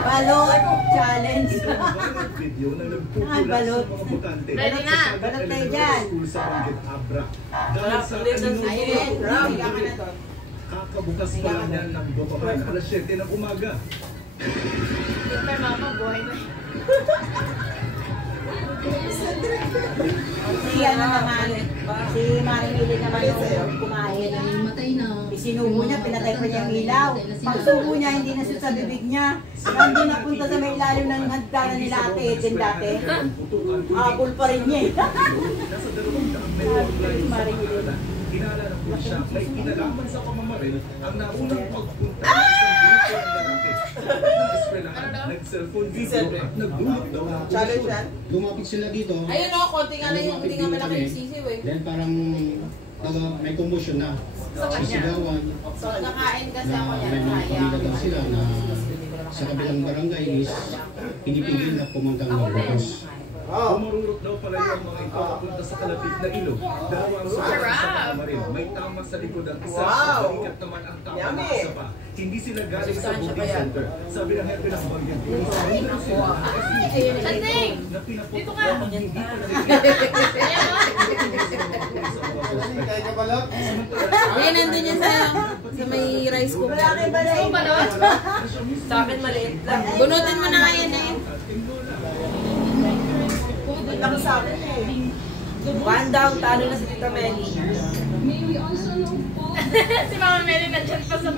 Balot challenge. Ito ang viral video na nagpupula balot. sa mga botante. Ready na, balot tayo dyan. Sa Ringgit Abra. Dahil sa kanilang kakabukas pa lang yan ng botohan alas 7 ng umaga. Super mama, buhay na. Si ano naman, si Marimili naman yung kumain. Matay na. Isinubo niya, pinatay pa niya yung ilaw. Pagsubo niya, hindi na sa bibig niya. Nandun napunta sa may ilalim ng hagdanan nila Ate Eden dati. Habol pa rin niya eh. Nasa 200 metro Marimili. Hinala ng pulisya may kinalaman sa pamamaril ang naunang pagpunta ng isang grupo ng lalaki. Nag-eskwelahan, nag-cellphone video at nagdulot daw ng pulisyon. Lumapit sila dito. Ayun o, konti nga lang yung hindi nga malaki yung sisiw eh. Then parang may commotion na. Sisigawan. So, nakain kasi ako yan. May mga pamilya daw sila na sa kabilang barangay is pinipigil na pumunta ng Marcos. Pumarurot daw pala yung mga ito papunta sa kalapit na ilog. Dalawang sa pamamaril. May tama sa likod ang isa. Balikat naman ang tama ng isa pa. Hindi sila galing sa booking center. Sabi ng hepe ng Baguio Police, hindi sila na pinaputok na hindi pa Ayan, nandun yan sa may rice cooker. Oo ba nun? Sa akin maliit lang. Bunutin mo na nga yan eh. Lang sa akin eh. One down, talo na si Tita Melly. Si Mama Melly nandiyan pa sa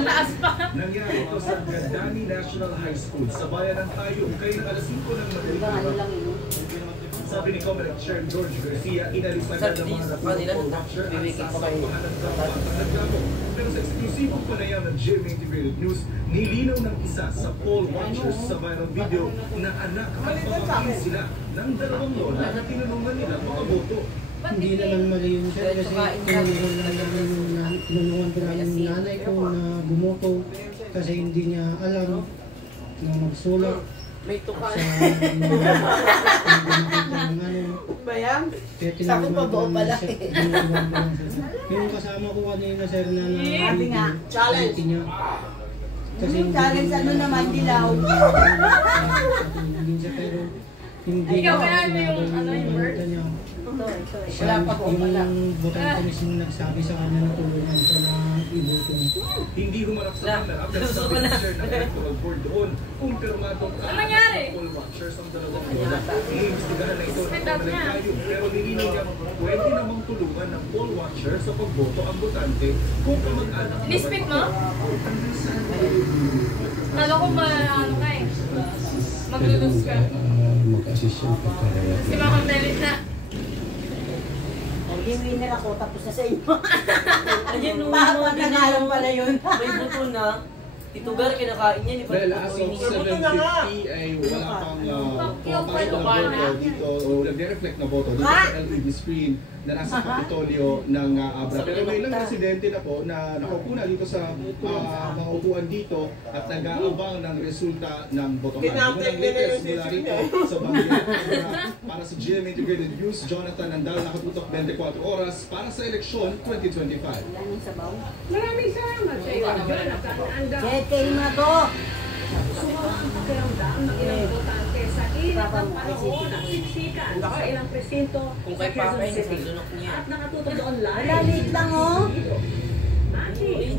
taas pa. Nangyari ito sa Gandani National High School sa bayan ng Tayong kayo ng alas 5 ng madaling. Sabi ni Comrade Chair George Garcia, inalisan na ng mga natulong watcher at sasampahan ng kapatang nagkamo. Pero sa eksklusibong panayam ng GMA Integrated News, nilinaw ng isa sa poll watchers sa viral video na anak at pamangkin sila ng dalawang lola na tinulungan nila makaboto. Hindi naman mali yun siya kasi tinulungan ko lang yung nanay ko na bumoto kasi hindi niya alam na magsulat. May tuka. Bayang? Sakot pa buo pala eh. Yung kasama ko kanina sir na Sabi nga, challenge. Kasi Challenge ano naman, dilaw. Hindi siya pero hindi Ikaw kaya ano yung ano yung word? Wala pa po pala. Yung botante mismo nagsabi sa kanya na tulungan siya na iboto. Hindi humarap sa camera pero sabi ni Chair ng electoral board doon kung pirmadong poll watchers ang dalawang lola. Iniimbestigahan na ito ng Kayo pero nilinaw niya pwede namang tulungan ng poll watcher sa pagboto ang botante kung kamag-anak. Nispit mo? Kala ko ba ano ka eh? Maglulus ka. Mag-assist siya. Si Mama Melly na. Naging winner ako, tapos na sa inyo. Ayun, Bakit nangalan pala yun? may buto na. Itugar, kinakain niya. Well, as of 7:50 ay wala pang pumapasok na boto dito o nagre-reflect na boto dito sa LED screen na nasa Kapitolyo ng Abra. Pero may ilang residente na po na nakaupo na dito sa mga upuan dito at nag-aabang ng resulta ng botohan. Unang latest mula rito sa Baguio para sa GMA Integrated News, Jonathan Nandal, nakatutok 24 oras para sa eleksyon 2025. Maraming salamat sa iyo, Jonathan Nandal. Kayo na to. Sumawang pakiramdam ng ilang botante sa inat ng panahon at siksikan sa ilang presinto sa Quezon City. At nakatutok doon live. Lalit lang oh. Machi,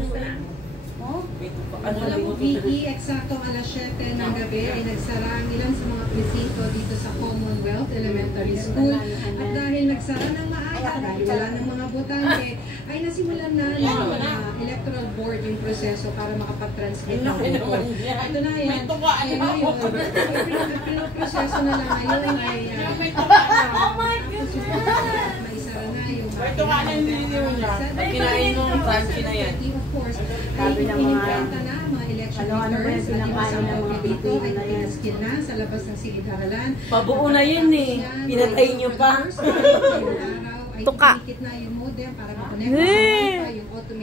Alam mo, eksakto alas 7 ng gabi ay nagsara ang ilan sa mga presinto dito sa Commonwealth Elementary School. At dahil nagsara ng maaga, dahil wala ng mga botante, ay nasimulan na ng electoral board yung proseso para makapag-transmit ng boto. Ito na yan. Ngayon, pinoproseso na lang ngayon ay Oh my God! maisara na yung Kinain mo ang crunchy na yan. of course, Sabi ng mga election ano ba yung pinakain ng mga dito ay bibig na yan? napilaskil na sa labas ng silid-aralan. Pabuo na yun eh. Pinatay niyo pa. Tuka. Na yung modem para makonect yung automated